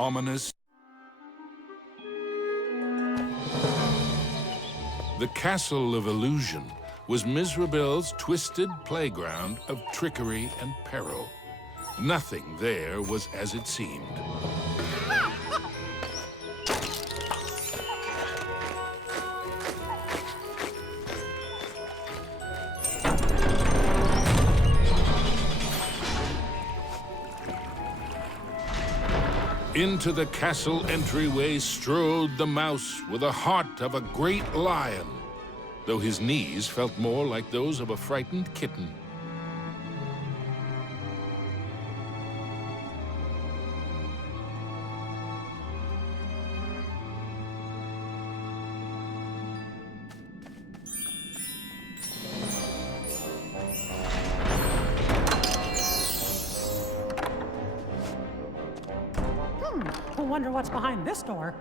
ominous. The Castle of Illusion was Mizrabel's twisted playground of trickery and peril. Nothing there was as it seemed. Into the castle entryway strode the mouse with the heart of a great lion, though his knees felt more like those of a frightened kitten. I wonder what's behind this door.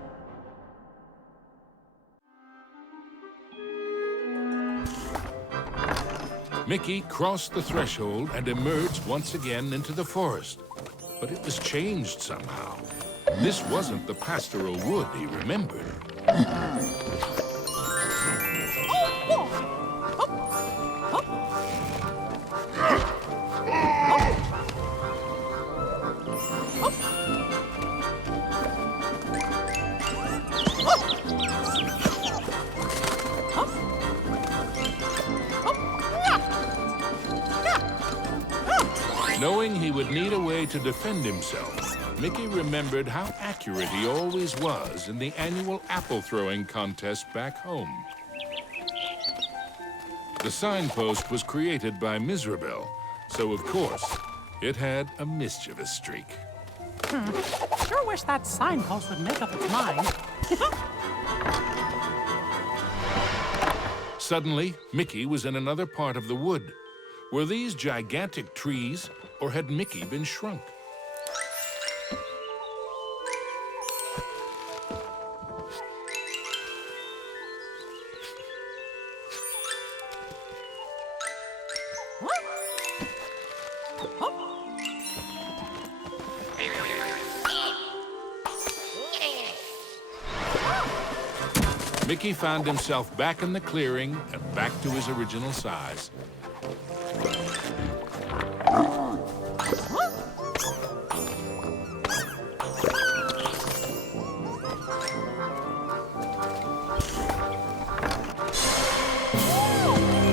Mickey crossed the threshold and emerged once again into the forest. But it was changed somehow. This wasn't the pastoral wood he remembered. Knowing he would need a way to defend himself, Mickey remembered how accurate he always was in the annual apple-throwing contest back home. The signpost was created by Mizrabel, so of course, it had a mischievous streak. Sure wish that signpost would make up its mind. Suddenly, Mickey was in another part of the wood. Were these gigantic trees, or had Mickey been shrunk? Mickey found himself back in the clearing and back to his original size.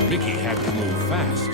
Mickey had to move fast.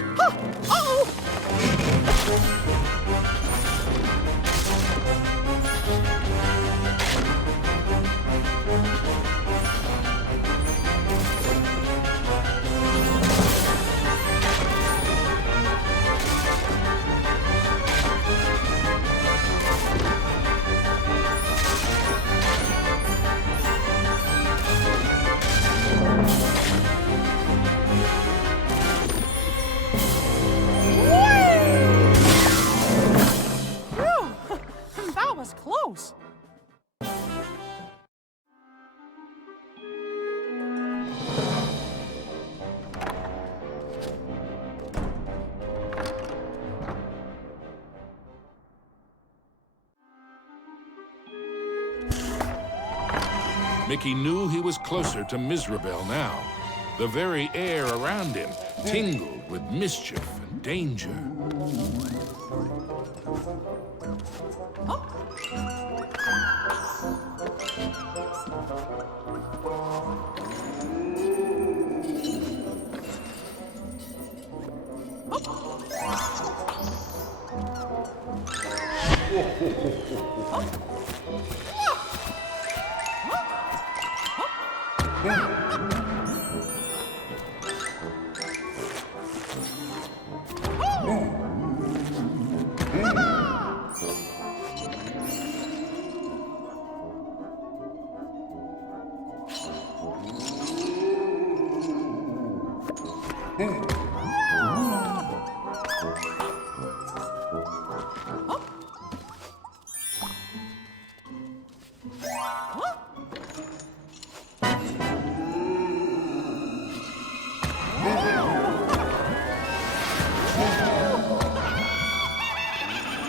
That was close. Mickey knew he was closer to Mizrabel now. The very air around him tingled with mischief and danger.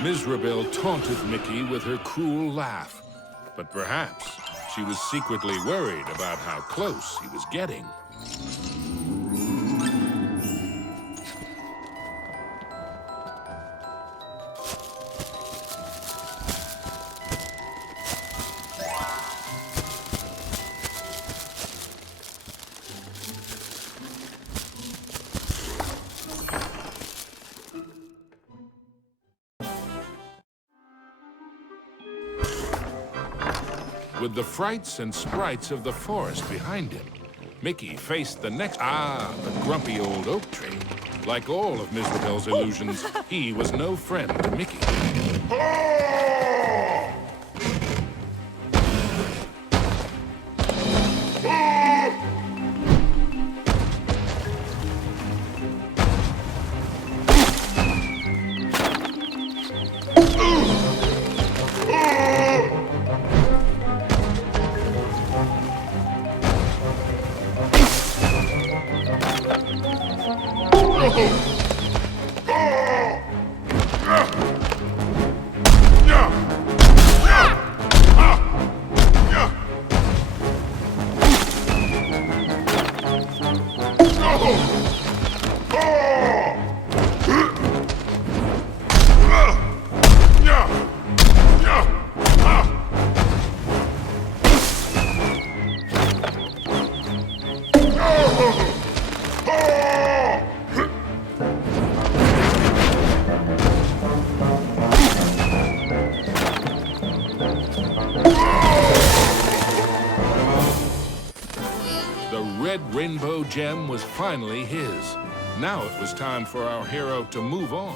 Mizrabel taunted Mickey with her cruel laugh. But perhaps she was secretly worried about how close he was getting. With the frights and sprites of the forest behind him, Mickey faced the next... the grumpy old oak tree. Like all of Mizrabel's illusions, he was no friend to Mickey. Red rainbow gem was finally his. Now it was time for our hero to move on.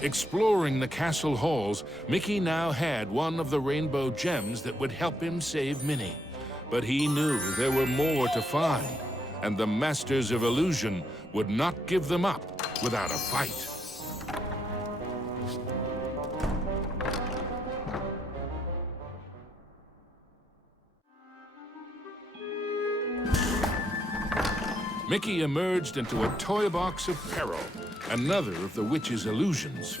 Exploring the castle halls, Mickey now had one of the rainbow gems that would help him save Minnie. But he knew there were more to find, and the Masters of Illusion would not give them up without a fight. Mickey emerged into a toy box of peril, another of the witch's illusions.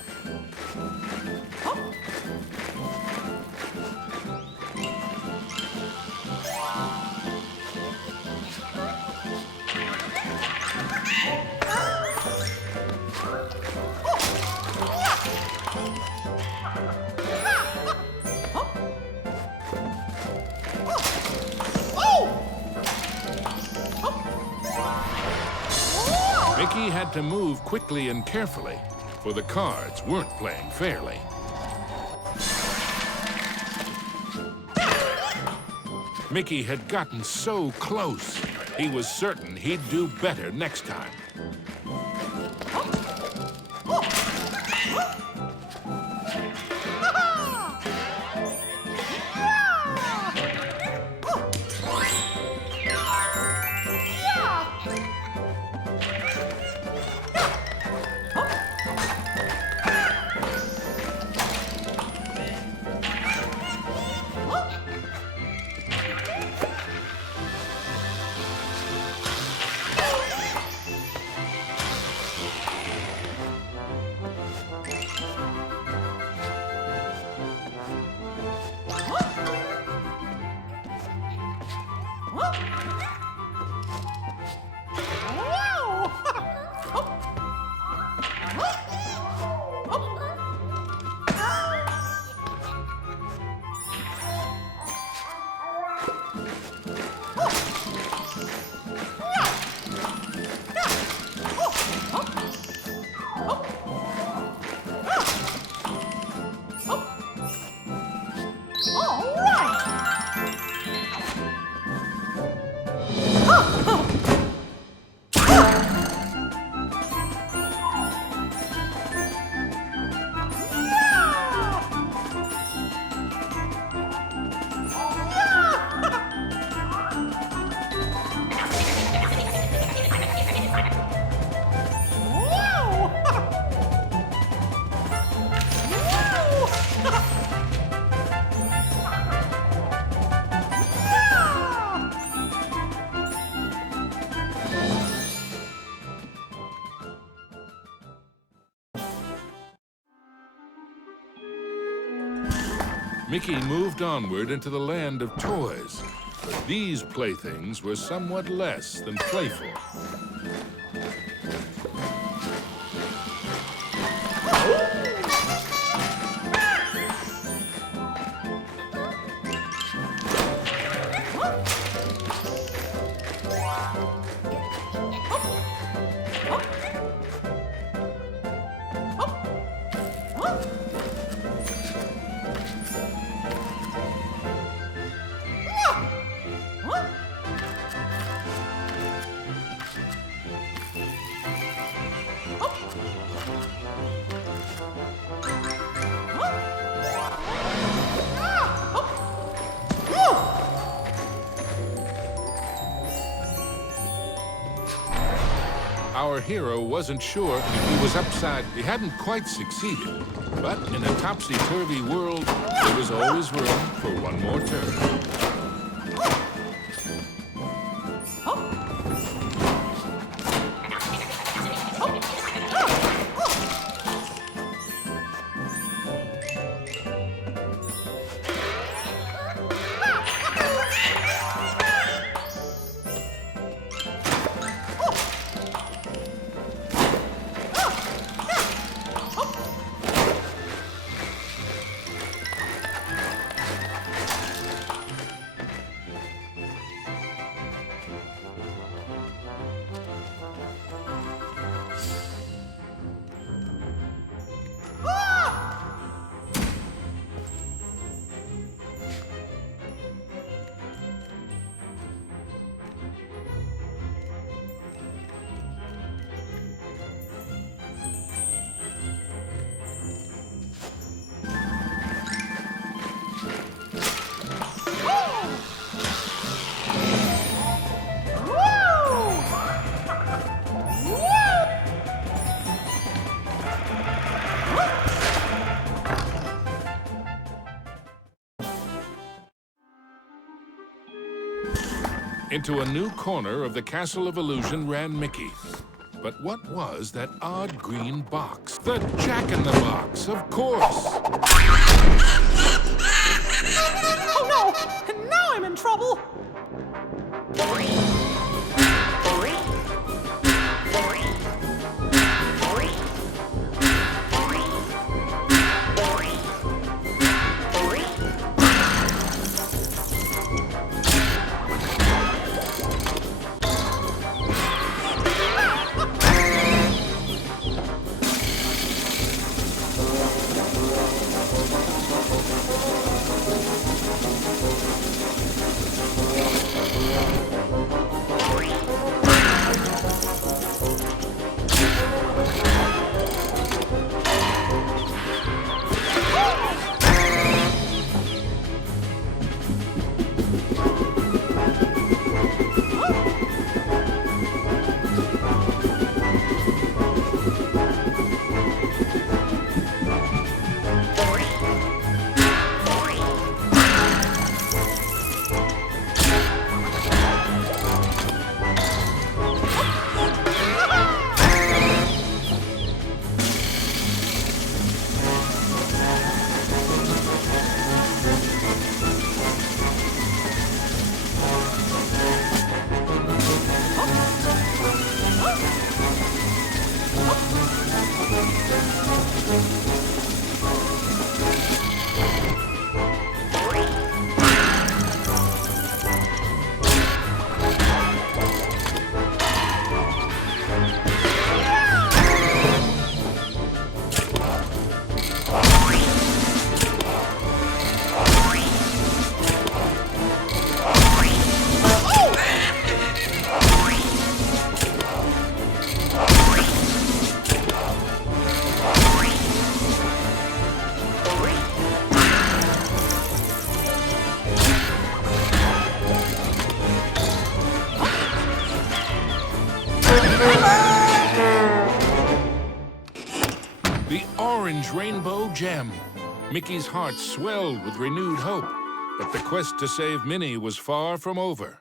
Mickey had to move quickly and carefully, for the cards weren't playing fairly. Mickey had gotten so close, he was certain he'd do better next time. Mickey moved onward into the land of toys. But these playthings were somewhat less than playful. Our hero wasn't sure if he was upside. He hadn't quite succeeded. But in a topsy-turvy world, there was always room for one more turn. Into a new corner of the Castle of Illusion ran Mickey. But what was that odd green box? The Jack-in-the-Box, of course! Oh no! Now I'm in trouble! The orange rainbow gem. Mickey's heart swelled with renewed hope, but the quest to save Minnie was far from over.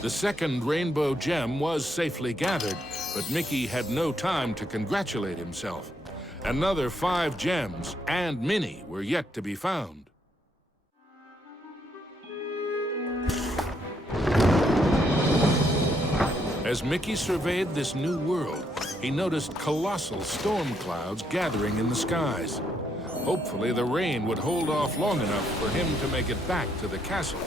The second rainbow gem was safely gathered, but Mickey had no time to congratulate himself. Another 5 gems and Minnie were yet to be found. As Mickey surveyed this new world, he noticed colossal storm clouds gathering in the skies. Hopefully, the rain would hold off long enough for him to make it back to the castle.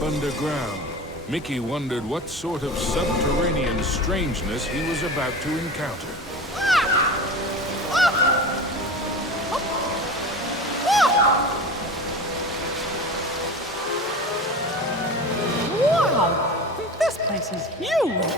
Underground, Mickey wondered what sort of subterranean strangeness he was about to encounter. Wow! This place is huge!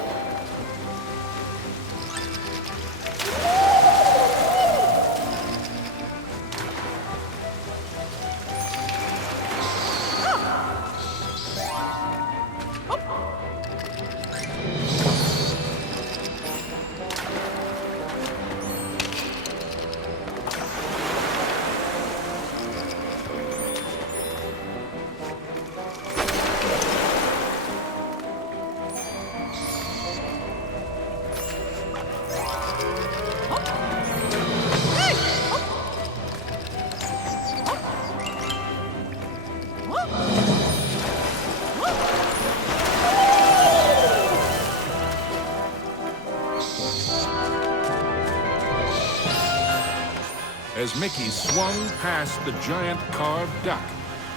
As Mickey swung past the giant carved duck,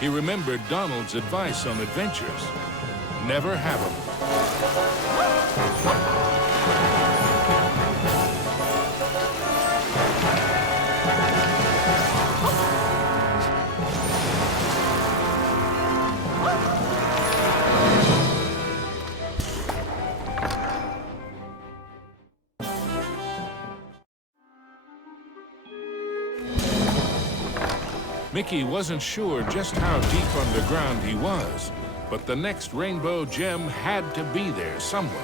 he remembered Donald's advice on adventures. Never have 'em. Mickey wasn't sure just how deep underground he was, but the next rainbow gem had to be there somewhere.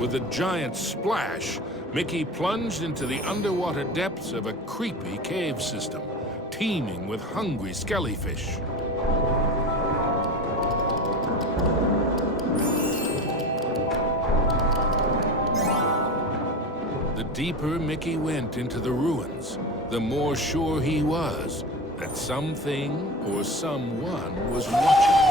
With a giant splash, Mickey plunged into the underwater depths of a creepy cave system, teeming with hungry skellyfish. The deeper Mickey went into the ruins, the more sure he was that something or someone was watching.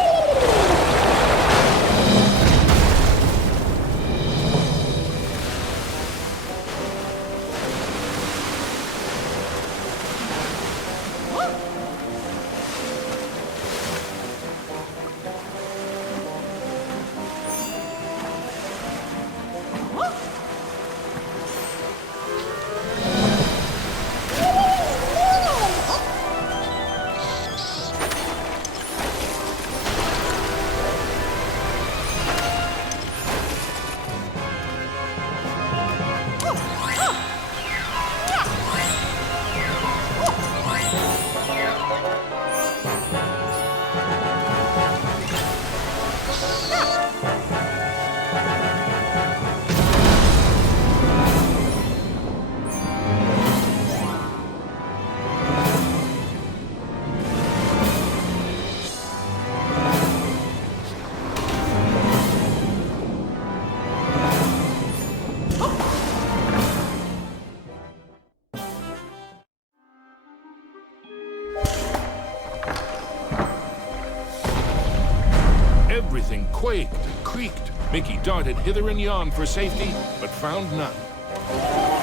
quaked and creaked. Mickey darted hither and yon for safety, but found none.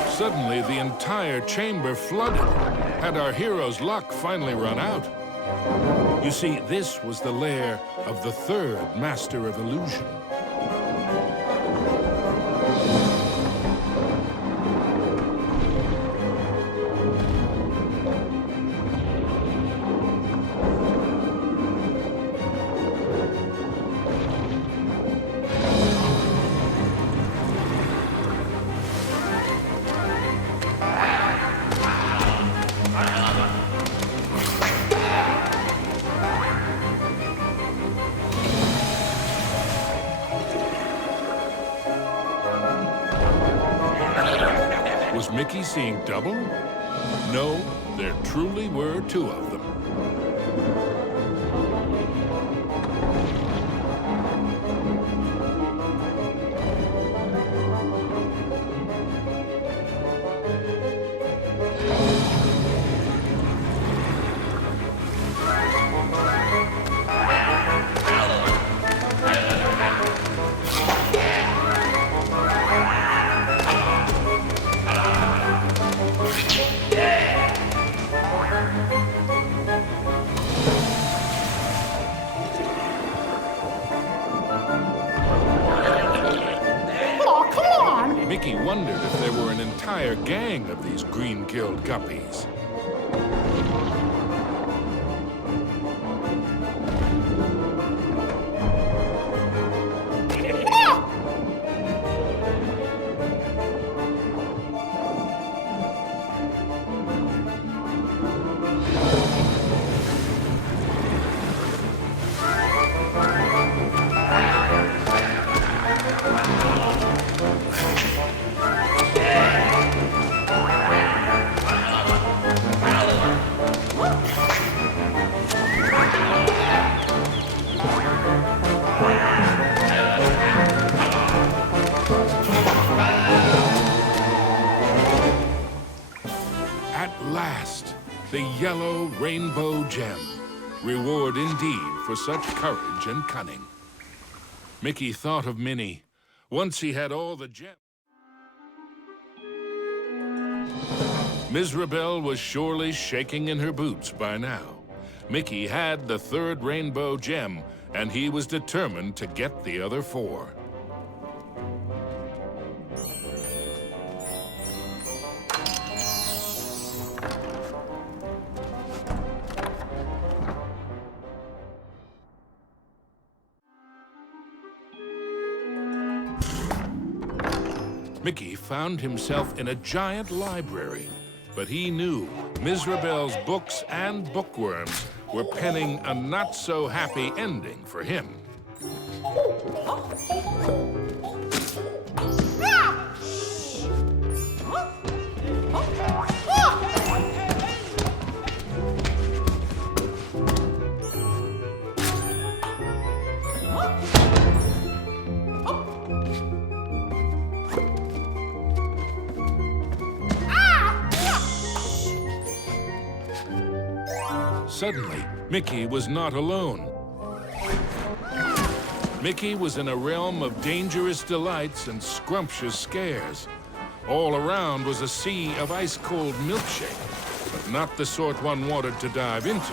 Suddenly, the entire chamber flooded. Had our hero's luck finally run out? You see, this was the lair of the third Master of Illusion. Was Mickey seeing double? No, there truly were two of them. Mickey wondered if there were an entire gang of these green-killed guppies. The yellow rainbow gem. Reward indeed for such courage and cunning. Mickey thought of Minnie. Once he had all the gems. Mizrabel was surely shaking in her boots by now. Mickey had the third rainbow gem, and he was determined to get the other four. Mickey found himself in a giant library, but he knew Mizrabel's books and bookworms were penning a not-so-happy ending for him. Suddenly, Mickey was not alone. Mickey was in a realm of dangerous delights and scrumptious scares. All around was a sea of ice-cold milkshake, but not the sort one wanted to dive into.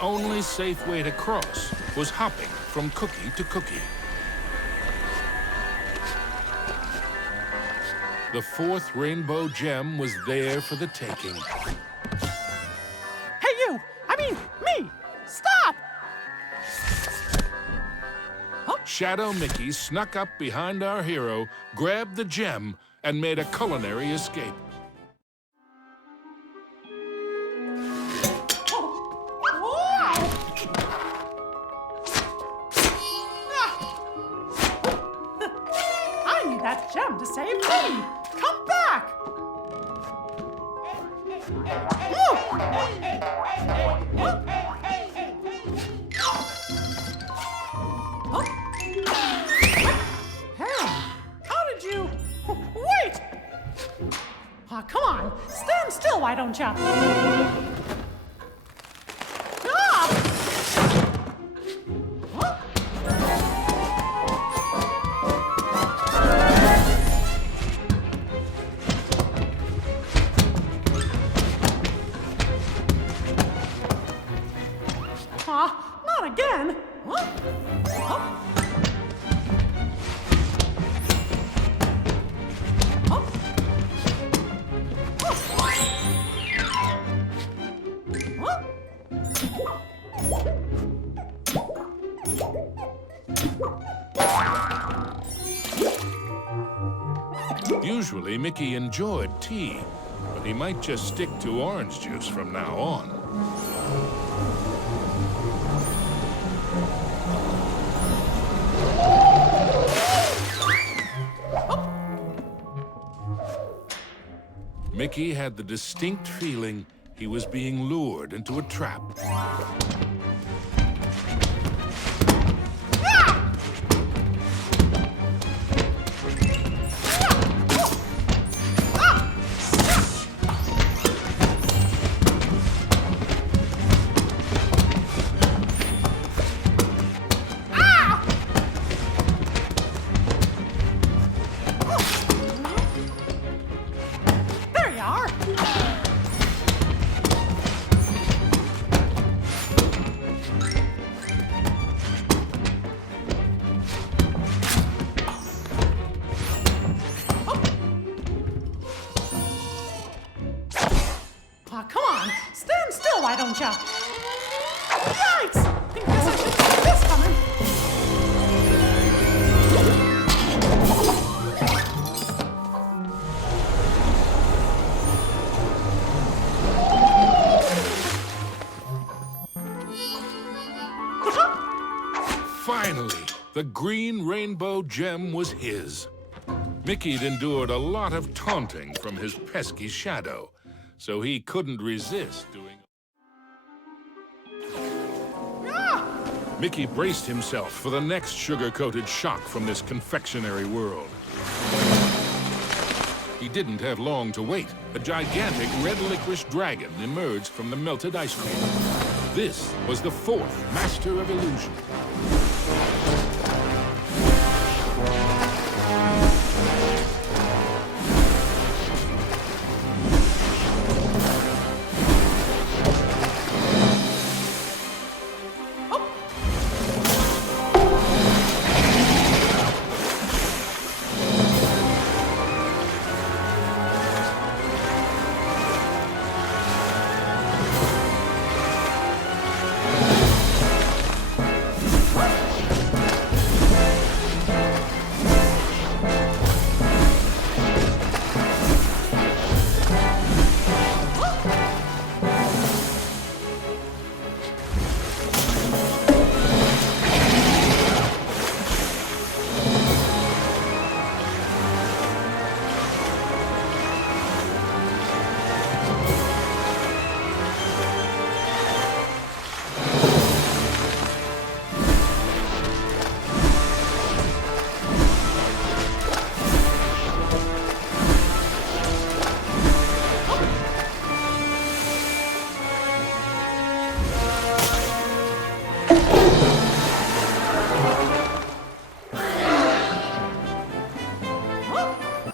only safe way to cross was hopping from cookie to cookie. The fourth rainbow gem was there for the taking. Hey, you! I mean, me! Stop! Shadow Mickey snuck up behind our hero, grabbed the gem, and made a culinary escape. I need that gem to save me! Come back! How did you... Wait! Aw, come on! Stand still, why don't ya? Not again! Usually, Mickey enjoyed tea, but he might just stick to orange juice from now on. Mickey had the distinct feeling he was being lured into a trap. Come on, stand still, why don't ya? Yikes! I guess I should have seen this coming. Finally, the green rainbow gem was his. Mickey'd endured a lot of taunting from his pesky shadow, so he couldn't resist doing... Mickey braced himself for the next sugar-coated shock from this confectionery world. He didn't have long to wait. A gigantic red licorice dragon emerged from the melted ice cream. This was the fourth master of illusion.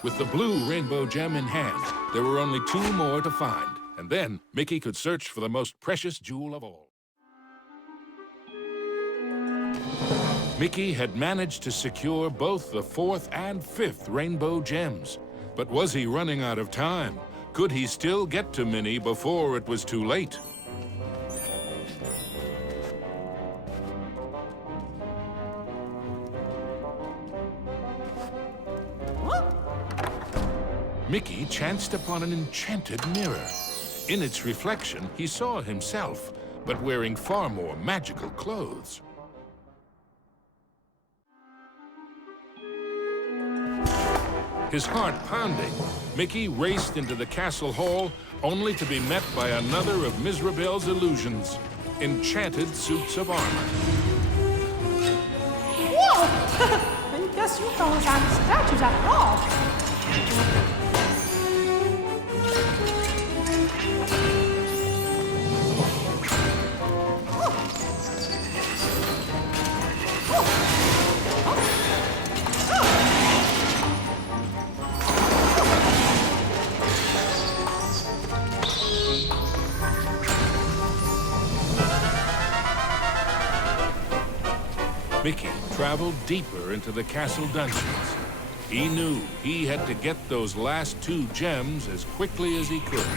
With the blue rainbow gem in hand, there were only 2 more to find, and then Mickey could search for the most precious jewel of all. Mickey had managed to secure both the 4th and 5th rainbow gems. But was he running out of time? Could he still get to Minnie before it was too late? Mickey chanced upon an enchanted mirror. In its reflection, he saw himself, but wearing far more magical clothes. His heart pounding, Mickey raced into the castle hall, only to be met by another of Mizrabel's illusions, enchanted suits of armor. Whoa! I guess you fellas aren't statues after all. Mickey traveled deeper into the castle dungeons. He knew he had to get those last 2 gems as quickly as he could.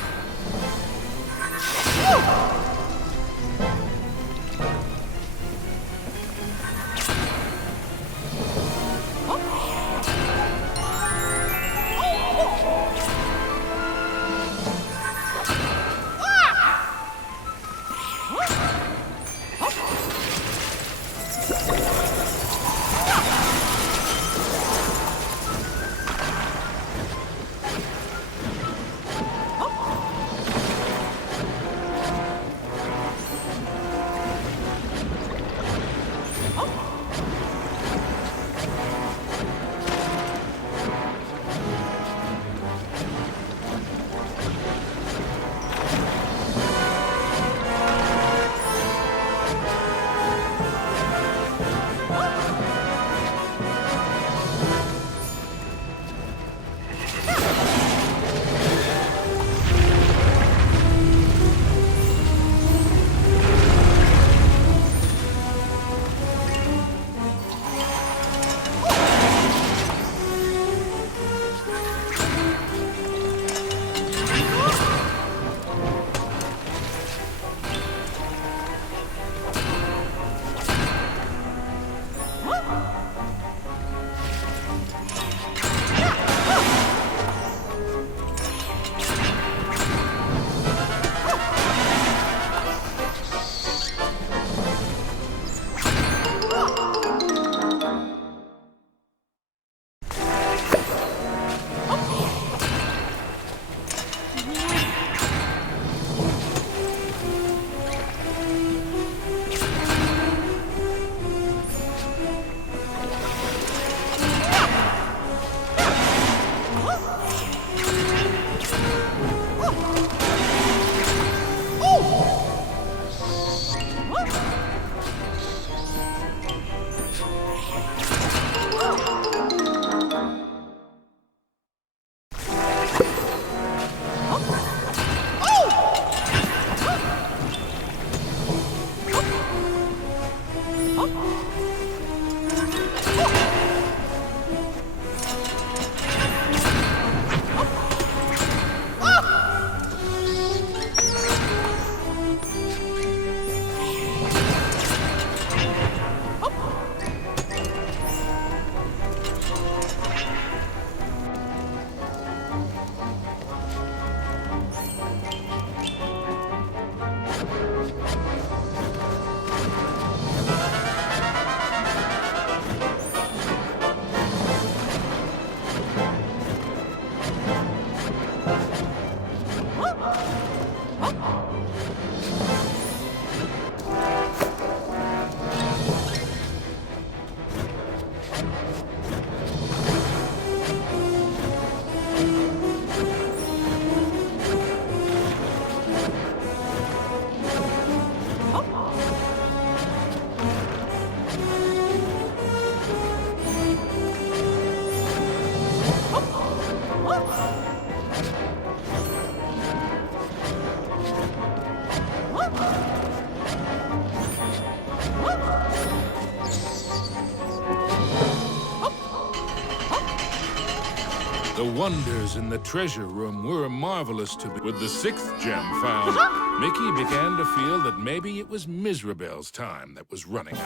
The wonders in the treasure room were marvelous to be. With the 6th gem found, Mickey began to feel that maybe it was Mizrabel's time that was running out.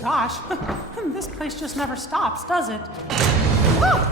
Gosh, this place just never stops, does it? Whoa!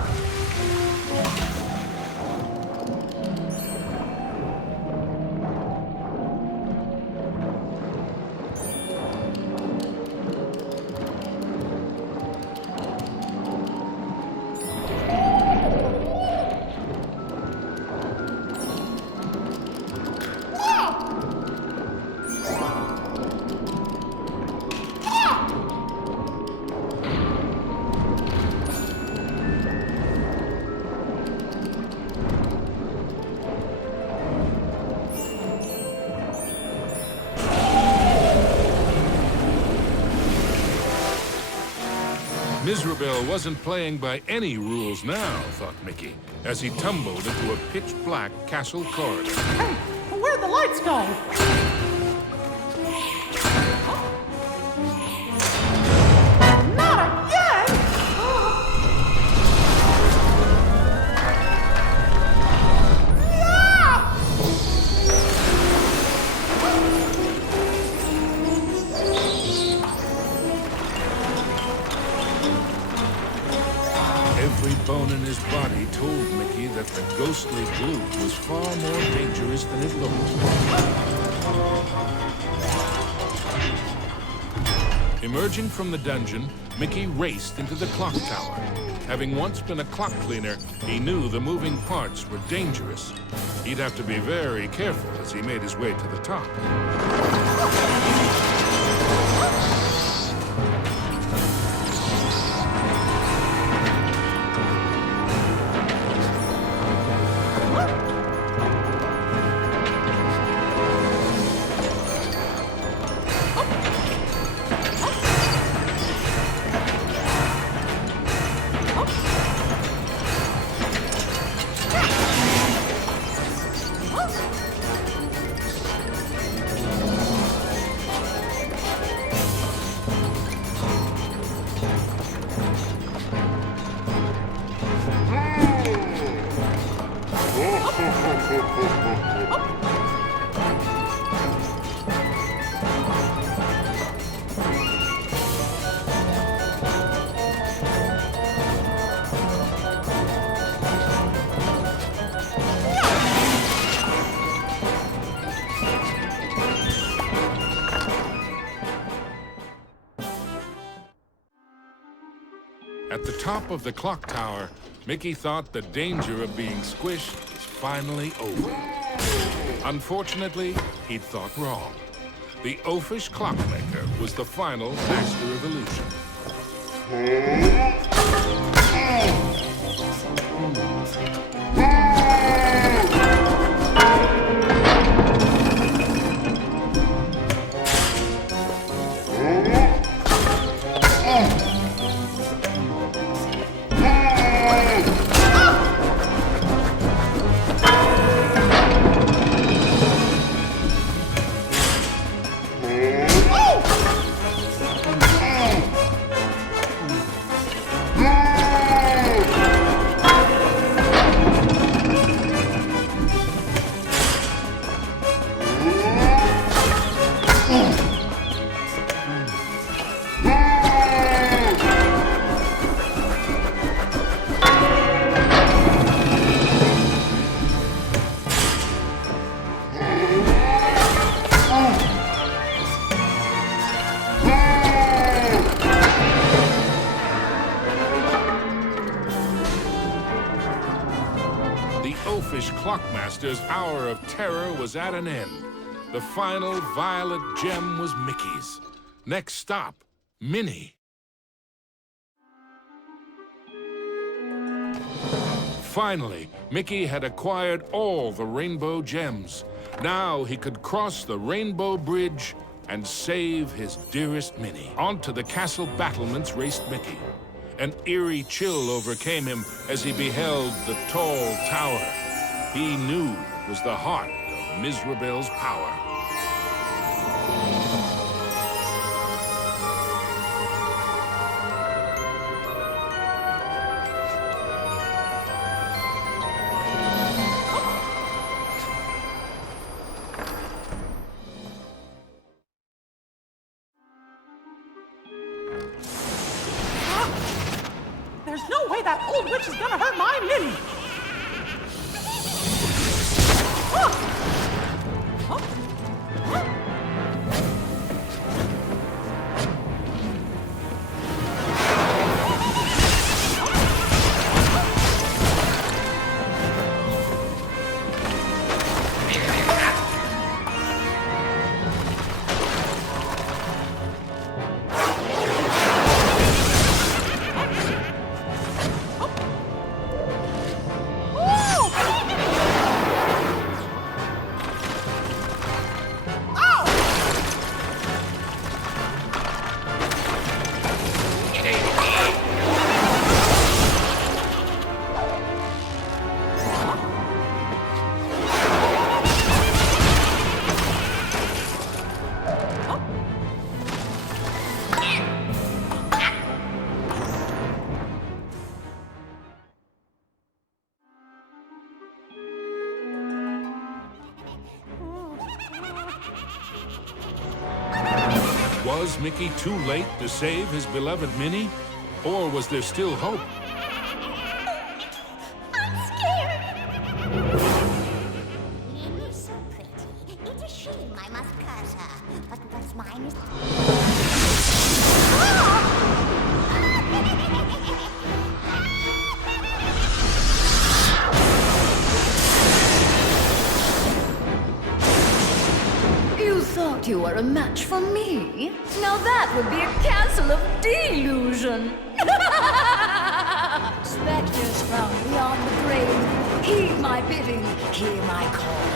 Mizrabel wasn't playing by any rules now, thought Mickey, as he tumbled into a pitch-black castle corridor. Hey, where'd the lights go? Not again! Every bone in his body told Mickey that the ghostly glue was far more dangerous than it looked. Emerging from the dungeon, Mickey raced into the clock tower. Having once been a clock cleaner, he knew the moving parts were dangerous. He'd have to be very careful as he made his way to the top. At the top of the clock tower, Mickey thought the danger of being squished was finally over. Unfortunately, he'd thought wrong. The Oafish Clockmaker was the final master of illusion. The Oafish Clockmaster's hour of terror was at an end. The final violet gem was Mickey's. Next stop, Minnie. Finally, Mickey had acquired all the rainbow gems. Now he could cross the Rainbow Bridge and save his dearest Minnie. Onto the castle battlements raced Mickey. An eerie chill overcame him as he beheld the tall tower. He knew it was the heart of Mizrabel's power. that old witch is gonna hurt my Minnie. Oh! Huh? Huh? Was Mickey too late to save his beloved Minnie? Or was there still hope? I'm scared. Minnie's so pretty. It's a shame I must curse her. But what's mine is... You thought you were a match for me? Now that would be a castle of delusion. Specters from beyond the grave, heed my bidding, hear my call.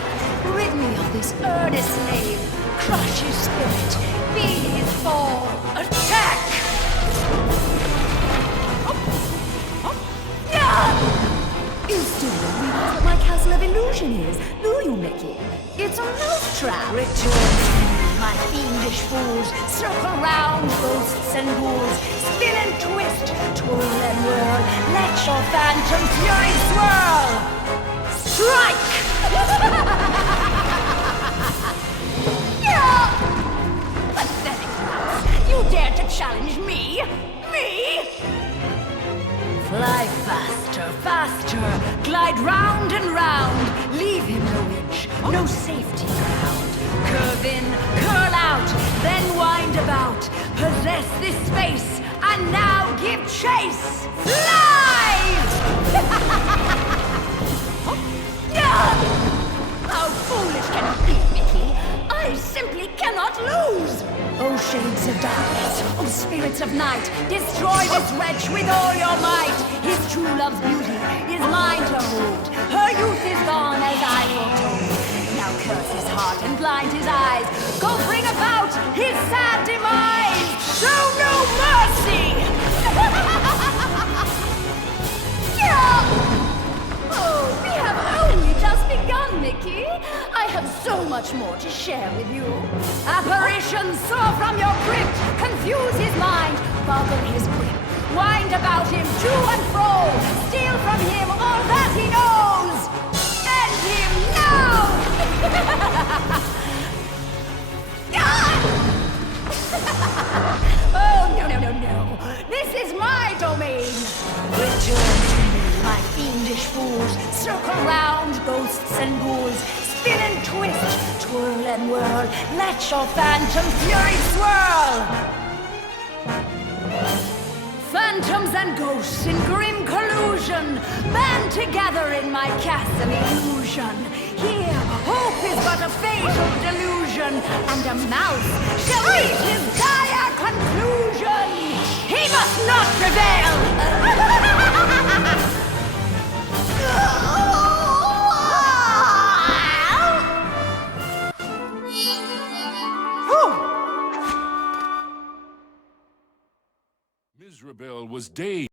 Rid me of this earnest slave, crush his spirit, be his fall. Attack! You still don't realize what my castle of illusion is, do you, Mickey? It's a mousetrap. Return to me, my fiendish fools. Circle round, ghosts and ghouls. Spin and twist, twirl and whirl. Let your phantom fury swirl. Strike! Pathetic mouse! You dare to challenge me? Me? Fly faster, faster, glide round and round. Leave him no inch, no safety ground. Curve in, curl out, then wind about. Possess this space, and now give chase. Fly! How foolish can you be, Mickey? I simply cannot lose! Oh, shades of darkness, oh, spirits of night, destroy this wretch with all your might! His true love's beauty is mine to hold. Her youth is gone as I foretold. Now curse his heart and blind his eyes. Go bring about his sad demise! Show no mercy! Oh, we have only just begun, Mickey. I have so much more to share with you. Apparitions soar from your crypt, confuse his mind, boggle his grip, wind about him to and fro, steal from him all that he knows. End him now! Oh, no, no, no, no. This is my domain. Return to me, my fiendish fools. Circle round, ghosts and ghouls. Spin and twist, twirl and whirl. Let your phantom fury swirl. Phantoms and ghosts in grim collusion band together in my castle illusion. Here, hope is but a fatal delusion, and a mouse shall reach his dire conclusion. He must not prevail! Mizrabel was dazed.